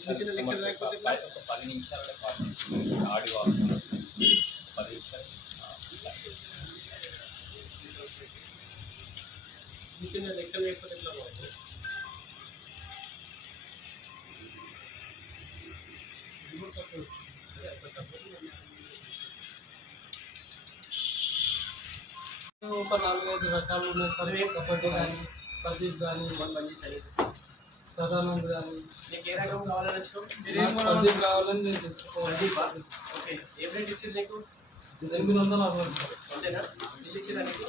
చిన్న చిన్న లెక్కలు లేకపోతే 10 నిమిషాలు ఆడియో 10 నిమిషాలు చిన్న చిన్న లెక్కలు లేకపోతే ఎట్లా బాగుంటుంది. ఒక 4-5 రకాలు ఉన్నాయి సార్. కబడ్డీ కానీ, పర్దీప్ కానీ, సదానంద్ కానీ. నీకు ఏ రకం కావాలని వచ్చినావు? పర్దీప్ కావాలని నేను తీసుకోవాలి. ఓకే, ఏ రేట్ ఇచ్చింది నీకు? 840 అంతేనా? ఇల్లు ఇచ్చిందా నీకు?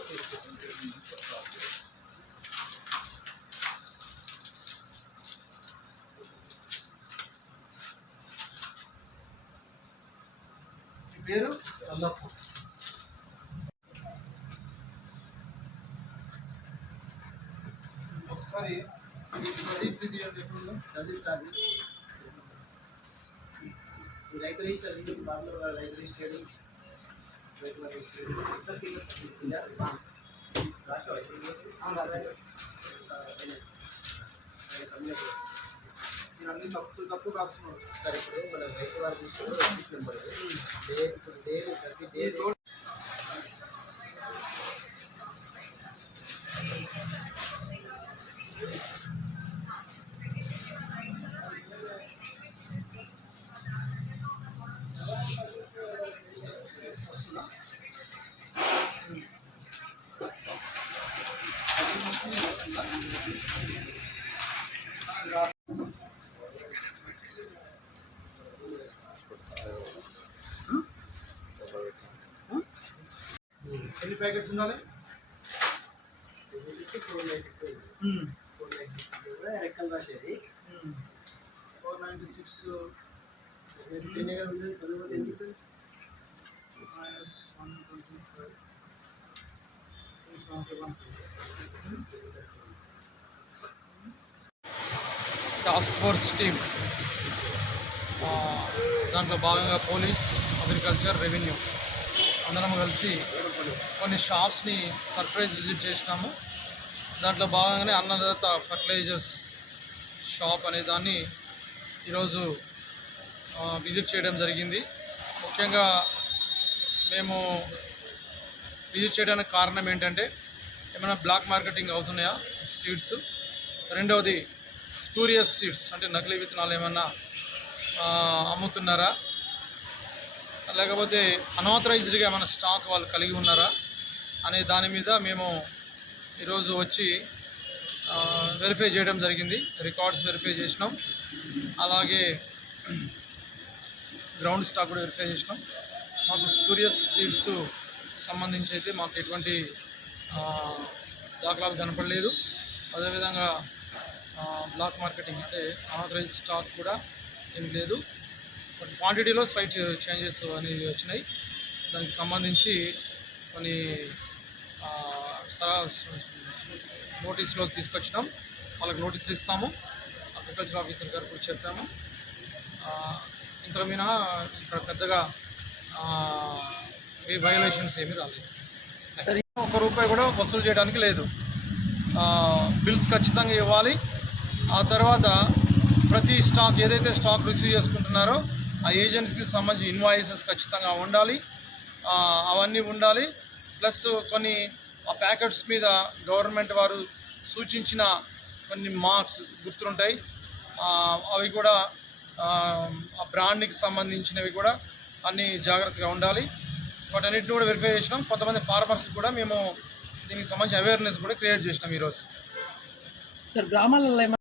పేరు అల్లప్ప. ఒకసారి ప్రదీప్ రైతు రిజిస్టర్ బాబు రైతు రిజిస్టర్ అన్ని తప్పు రాస్తున్నాడు. సరే, ఇప్పుడు మన రైతు వారి తీసుకున్నాం ప్రతి డే ఎన్ని ప్యాకెట్స్ ఉండాలి? 496 రెక్కలు రాసేది 496 వినేగర్ ఉంది. తర్వాత ఎంత టాస్క్ ఫోర్స్ టీమ్, దాంట్లో భాగంగా పోలీస్, అగ్రికల్చర్, రెవెన్యూ అందరం కలిసి కొన్ని షాప్స్ని సర్ప్రైజ్ విజిట్ చేసినాము. దాంట్లో భాగంగానే అన్నదాత ఫర్టిలైజర్స్ షాప్ అనే దాన్ని ఈరోజు విజిట్ చేయడం జరిగింది. ముఖ్యంగా మేము విజిట్ చేయడానికి కారణం ఏంటంటే, ఏమైనా బ్లాక్ మార్కెటింగ్ అవుతున్నాయా సీడ్స్, రెండవది స్పూరియస్ సీడ్స్ అంటే నకిలీ విత్తనాలు ఏమన్నా అమ్ముతున్నారా, లేకపోతే అన్ఆథరైజ్డ్గా ఏమైనా స్టాక్ వాళ్ళు కలిగి ఉన్నారా అనే దాని మీద మేము ఈరోజు వచ్చి వెరిఫై చేయడం జరిగింది. రికార్డ్స్ వెరిఫై చేసినాం, అలాగే గ్రౌండ్ స్టాక్ కూడా వెరిఫై చేసినాం. మాకు స్పూరియస్ సీడ్స్ సంబంధించి అయితే మాకు ఎటువంటి దాఖలాలు కనపడలేదు. అదేవిధంగా బ్లాక్ మార్కెటింగ్ అంటే అన్ఆథరైజ్ స్టాక్ కూడా ఏమి లేదు. బట్ క్వాంటిటీలో స్లైట్ చేంజెస్ అనేవి వచ్చినాయి. దానికి సంబంధించి కొన్ని నోటీసులోకి తీసుకొచ్చినాం. వాళ్ళకి నోటీసులు ఇస్తాము. అగ్రికల్చర్ ఆఫీసర్ గారు కూడా చెప్పాము. ఇంత మినహా ఇక్కడ పెద్దగా ఏ వయలేషన్స్ ఏమీ రాలేదు. సరే, ₹1 కూడా వసూలు చేయడానికి లేదు. బిల్స్ ఖచ్చితంగా ఇవ్వాలి. ఆ తర్వాత ప్రతి స్టాక్ ఏదైతే స్టాక్ రిసీవ్ చేసుకుంటున్నారో ఆ ఏజెన్సీకి సంబంధించి ఇన్వాయిసెస్ ఖచ్చితంగా ఉండాలి. అవన్నీ ఉండాలి. ప్లస్ కొన్ని ఆ ప్యాకెట్స్ మీద గవర్నమెంట్ వారు సూచించిన కొన్ని మార్క్స్ గుర్తుంటాయి. అవి కూడా ఆ బ్రాండ్కి సంబంధించినవి కూడా అన్నీ జాగ్రత్తగా ఉండాలి. వాటన్నిటిని కూడా వెరిఫై చేసినాం. కొంతమంది ఫార్మర్స్ కూడా మేము దీనికి సంబంధించి అవేర్నెస్ కూడా క్రియేట్ చేసినాం ఈరోజు. సార్, గ్రామాలలో